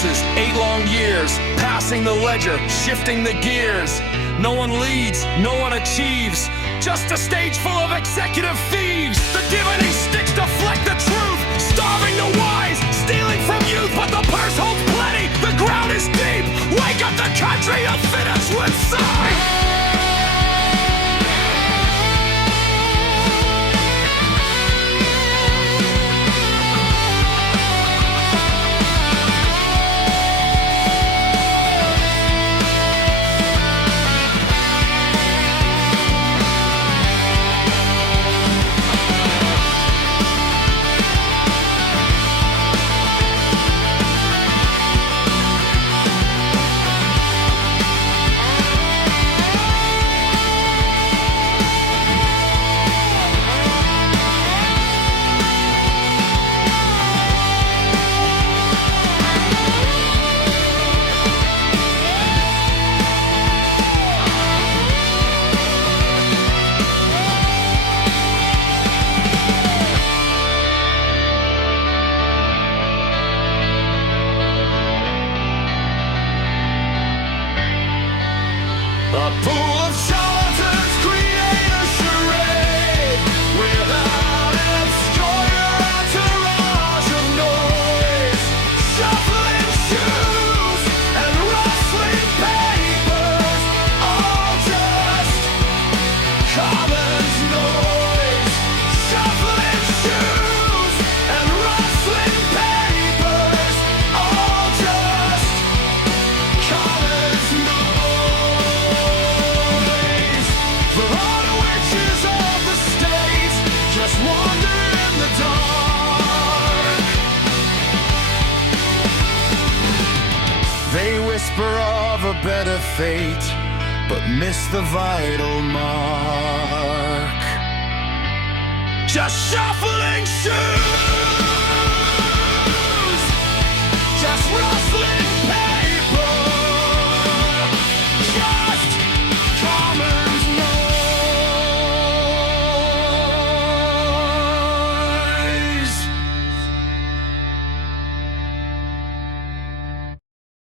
pulses, 8 long years, passing the ledger, shifting the gears. No one leads, no one achieves, just a stage full of executive thieves. The divining sticks deflect the truth, starving the wise, stealing from youth, but the purse holds plenty, the ground is deep. Wake up the country, you'll finish with sight. A pool of charlatans create a charade without obscure entourage of noise. Shuffling shoes and rustling papers, all just common noise. Shuffling shoes and rustling papers, all just common noise. For all the witches of the state just wander in the dark. They whisper of a better fate, but miss the vital mark.